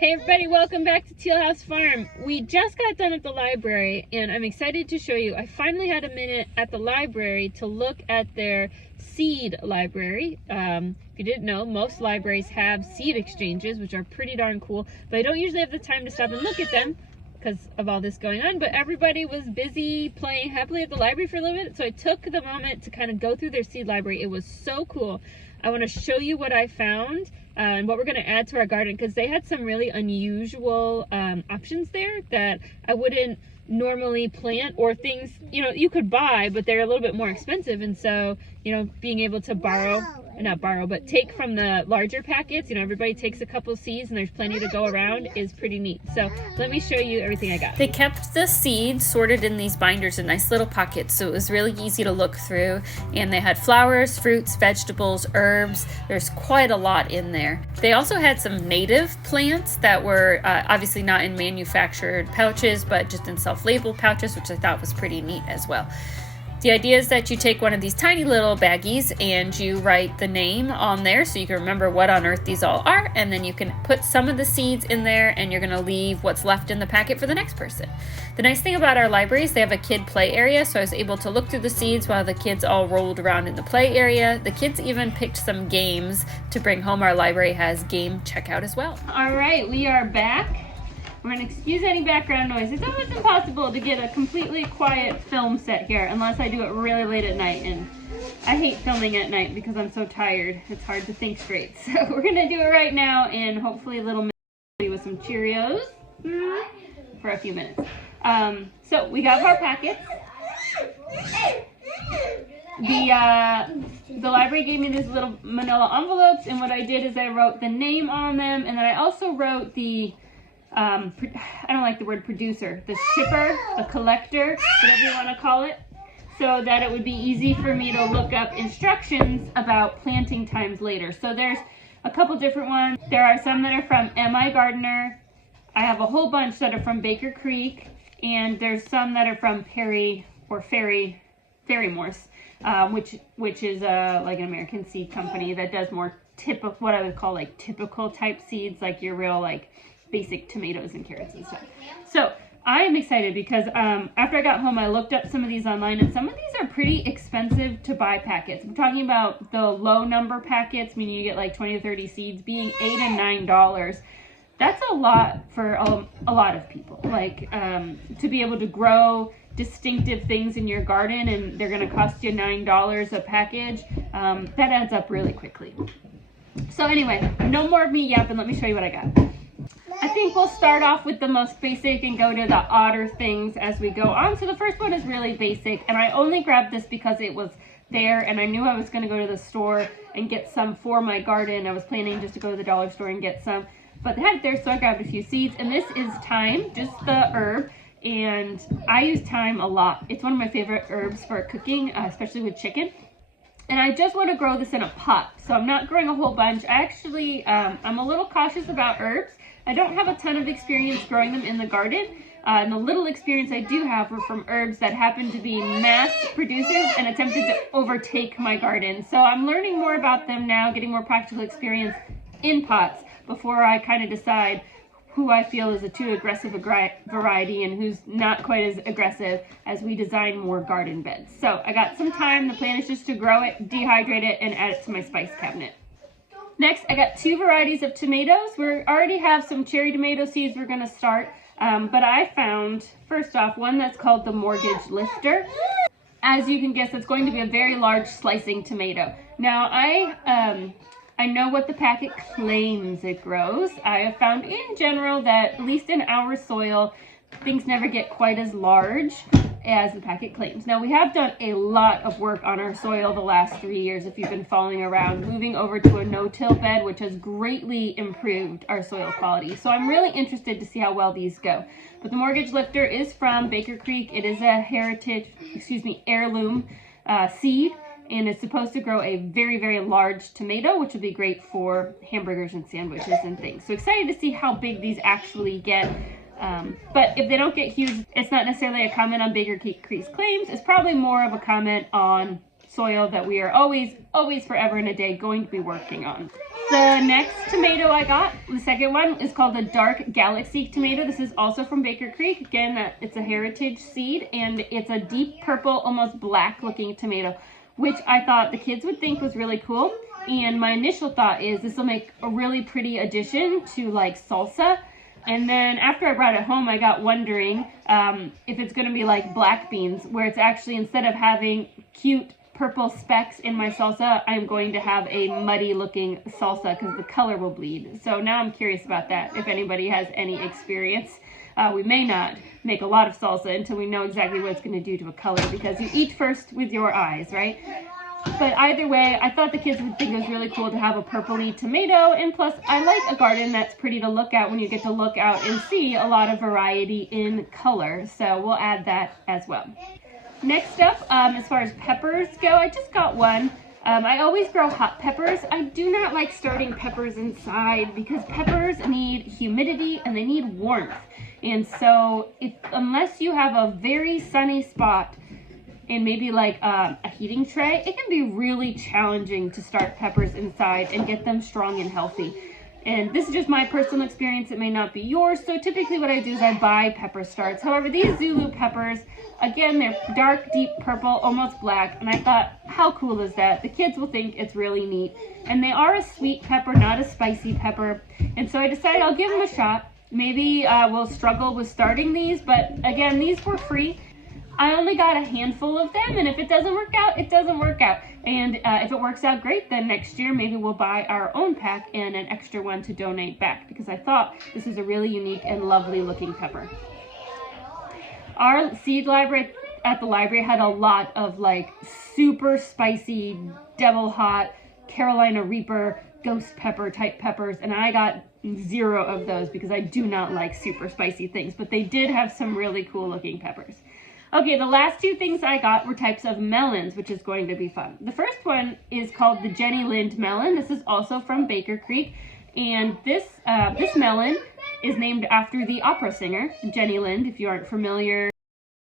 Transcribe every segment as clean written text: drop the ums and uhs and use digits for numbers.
Hey everybody, welcome back to Teal House Farm. We just got done at the library and I'm excited to show you. I finally had a minute at the library to look at their seed library. If you didn't know, most libraries have seed exchanges, which are pretty darn cool, but I don't usually have the time to stop and look at them because of all this going on, but everybody was busy playing happily at the library for a little bit, so I took the moment to kind of go through their seed library. It was so cool. I want to show you what I found and what we're going to add to our garden, because they had some really unusual options there that I wouldn't normally plant, or things, you know, you could buy, but they're a little bit more expensive. And so, you know, being able to but take from the larger packets, you know, everybody takes a couple seeds and there's plenty to go around, is pretty neat. So let me show you everything I got. They kept the seeds sorted in these binders in nice little pockets, so it was really easy to look through. And they had flowers, fruits, vegetables, herbs. There's quite a lot in there. They also had some native plants that were obviously not in manufactured pouches, but just in self-labeled pouches, which I thought was pretty neat as well. The idea is that you take one of these tiny little baggies and you write the name on there so you can remember what on earth these all are, and then you can put some of the seeds in there and you're going to leave what's left in the packet for the next person. The nice thing about our libraries, they have a kid play area, so I was able to look through the seeds while the kids all rolled around in the play area. The kids even picked some games to bring home. Our library has game checkout as well. All right, we are back. We're going to excuse any background noise. It's almost impossible to get a completely quiet film set here unless I do it really late at night, and I hate filming at night because I'm so tired. It's hard to think straight. So we're going to do it right now, and hopefully a little with some Cheerios for a few minutes. So we got our packets. The library gave me these little manila envelopes, and what I did is I wrote the name on them, and then I also wrote the I don't like the word producer, the shipper, the collector, whatever you want to call it, so that it would be easy for me to look up instructions about planting times later. So there's a couple different ones. There are some that are from M.I. Gardner. I have a whole bunch that are from Baker Creek, and there's some that are from Perry or Ferry-Morse, which is like an American seed company that does more what I would call like typical type seeds, like your real like basic tomatoes and carrots and stuff. So I am excited because after I got home, I looked up some of these online, and some of these are pretty expensive to buy packets. I'm talking about the low number packets, meaning you get like 20 to 30 seeds, being $8 and $9. That's a lot for a lot of people. Like to be able to grow distinctive things in your garden, and they're going to cost you $9 a package. That adds up really quickly. So anyway, no more of me yapping. Let me show you what I got. I think we'll start off with the most basic and go to the odder things as we go on. So the first one is really basic, and I only grabbed this because it was there and I knew I was going to go to the store and get some for my garden. I was planning just to go to the dollar store and get some, but they had it there, so I grabbed a few seeds. And this is thyme, just the herb, and I use thyme a lot. It's one of my favorite herbs for cooking, especially with chicken. And I just want to grow this in a pot, so I'm not growing a whole bunch. I actually, I'm a little cautious about herbs. I don't have a ton of experience growing them in the garden, and the little experience I do have were from herbs that happen to be mass producers and attempted to overtake my garden. So I'm learning more about them now, getting more practical experience in pots before I kind of decide who I feel is a too aggressive variety and who's not quite as aggressive as we design more garden beds. So I got some thyme. The plan is just to grow it, dehydrate it, and add it to my spice cabinet. Next, I got two varieties of tomatoes. We already have some cherry tomato seeds we're going to start, but I found, first off, one that's called the Mortgage Lifter. As you can guess, it's going to be a very large slicing tomato. Now, I know what the packet claims it grows. I have found in general that, at least in our soil, things never get quite as large as the packet claims. Now, we have done a lot of work on our soil the last 3 years, if you've been following around, moving over to a no-till bed, which has greatly improved our soil quality. So I'm really interested to see how well these go. But the Mortgage Lifter is from Baker Creek. It is a heirloom seed, and it's supposed to grow a very, very large tomato, which will be great for hamburgers and sandwiches and things. So excited to see how big these actually get. But if they don't get huge, it's not necessarily a comment on Baker Creek's claims. It's probably more of a comment on soil that we are always forever and a day going to be working on. The next tomato I got, the second one, is called the Dark Galaxy tomato. This is also from Baker Creek. Again, it's a heritage seed, and it's a deep purple, almost black looking tomato, which I thought the kids would think was really cool. And my initial thought is this will make a really pretty addition to like salsa. And then after I brought it home, I got wondering if it's going to be like black beans, where it's actually, instead of having cute purple specks in my salsa, I'm going to have a muddy looking salsa because the color will bleed. So now I'm curious about that, if anybody has any experience. We may not make a lot of salsa until we know exactly what it's going to do to a color, because you eat first with your eyes, right? But either way, I thought the kids would think it was really cool to have a purpley tomato, and plus I like a garden that's pretty to look at when you get to look out and see a lot of variety in color. So we'll add that as well. Next up, as far as peppers go, I just got one. I always grow hot peppers. I do not like starting peppers inside because peppers need humidity and they need warmth. And so unless you have a very sunny spot and maybe like a heating tray, it can be really challenging to start peppers inside and get them strong and healthy. And this is just my personal experience. It may not be yours. So typically what I do is I buy pepper starts. However, these Zulu peppers, again, they're dark, deep purple, almost black. And I thought, how cool is that? The kids will think it's really neat. And they are a sweet pepper, not a spicy pepper. And so I decided I'll give them a shot. Maybe we'll struggle with starting these. But again, these were free. I only got a handful of them, and if it doesn't work out, it doesn't work out. And if it works out great, then next year maybe we'll buy our own pack and an extra one to donate back, because I thought this is a really unique and lovely looking pepper. Our seed library at the library had a lot of like super spicy, devil hot, Carolina Reaper, ghost pepper type peppers, and I got 0 of those because I do not like super spicy things, but they did have some really cool looking peppers. Okay, the last 2 things I got were types of melons, which is going to be fun. The first one is called the Jenny Lind melon. This is also from Baker Creek, and this melon is named after the opera singer, Jenny Lind. If you aren't familiar,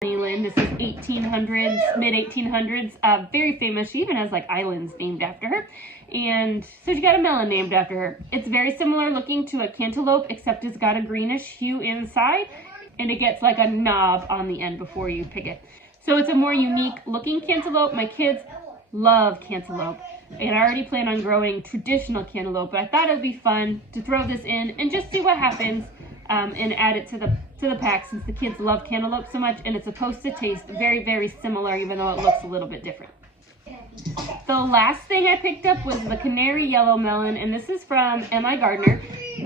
Jenny Lind, this is 1800s, mid-1800s, very famous. She even has like islands named after her, and so she got a melon named after her. It's very similar looking to a cantaloupe, except it's got a greenish hue inside, and it gets like a knob on the end before you pick it. So it's a more unique looking cantaloupe. My kids love cantaloupe, and I already plan on growing traditional cantaloupe, but I thought it would be fun to throw this in and just see what happens, and add it to the pack, since the kids love cantaloupe so much, and it's supposed to taste very, very similar, even though it looks a little bit different. The last thing I picked up was the canary yellow melon, and this is from M.I. Gardner.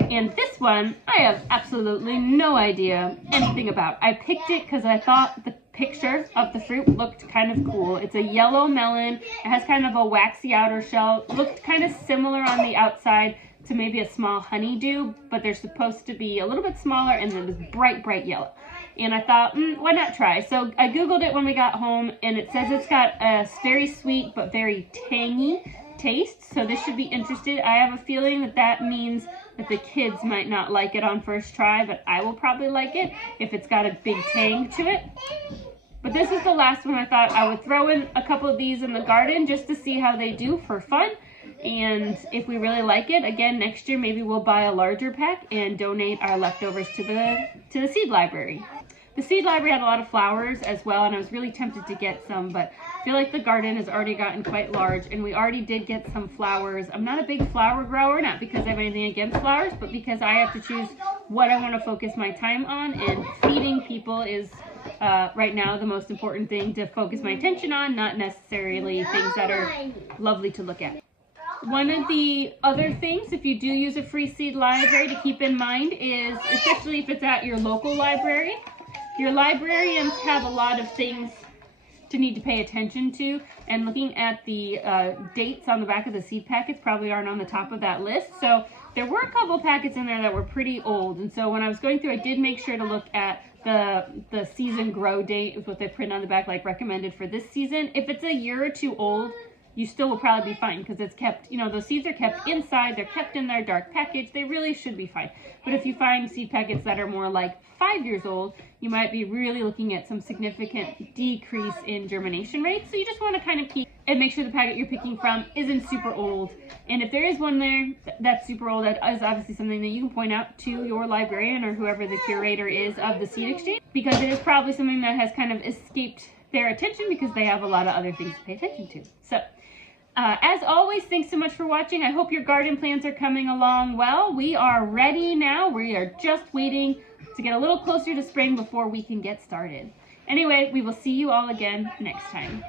And this one, I have absolutely no idea anything about. I picked it because I thought the picture of the fruit looked kind of cool. It's a yellow melon. It has kind of a waxy outer shell. It looked kind of similar on the outside to maybe a small honeydew, but they're supposed to be a little bit smaller and then this bright, bright yellow. And I thought, why not try? So I Googled it when we got home, and it says it's got a very sweet but very tangy taste. So this should be interesting. I have a feeling that that means that the kids might not like it on first try, but I will probably like it if it's got a big tang to it. But this is the last one. I thought I would throw in a couple of these in the garden just to see how they do for fun. And if we really like it, again, next year maybe we'll buy a larger pack and donate our leftovers to the seed library. The seed library had a lot of flowers as well, and I was really tempted to get some, but I feel like the garden has already gotten quite large, and we already did get some flowers. I'm not a big flower grower, not because I have anything against flowers, but because I have to choose what I want to focus my time on, and feeding people is right now the most important thing to focus my attention on, not necessarily things that are lovely to look at. One of the other things, if you do use a free seed library, to keep in mind is, especially if it's at your local library, your librarians have a lot of things to need to pay attention to, and looking at the dates on the back of the seed packets probably aren't on the top of that list. So there were a couple packets in there that were pretty old, and so when I was going through, I did make sure to look at the season grow date, is what they print on the back, like recommended for this season. If it's a year or two old, you still will probably be fine, because it's kept, those seeds are kept inside, they're kept in their dark package, they really should be fine. But if you find seed packets that are more like 5 years old, you might be really looking at some significant decrease in germination rates. So you just want to kind of keep and make sure the packet you're picking from isn't super old. And if there is one there that's super old, that is obviously something that you can point out to your librarian or whoever the curator is of the seed exchange, because it is probably something that has kind of escaped their attention because they have a lot of other things to pay attention to. So as always, thanks so much for watching. I hope your garden plans are coming along well. We are ready now. We are just waiting to get a little closer to spring before we can get started. Anyway, we will see you all again next time.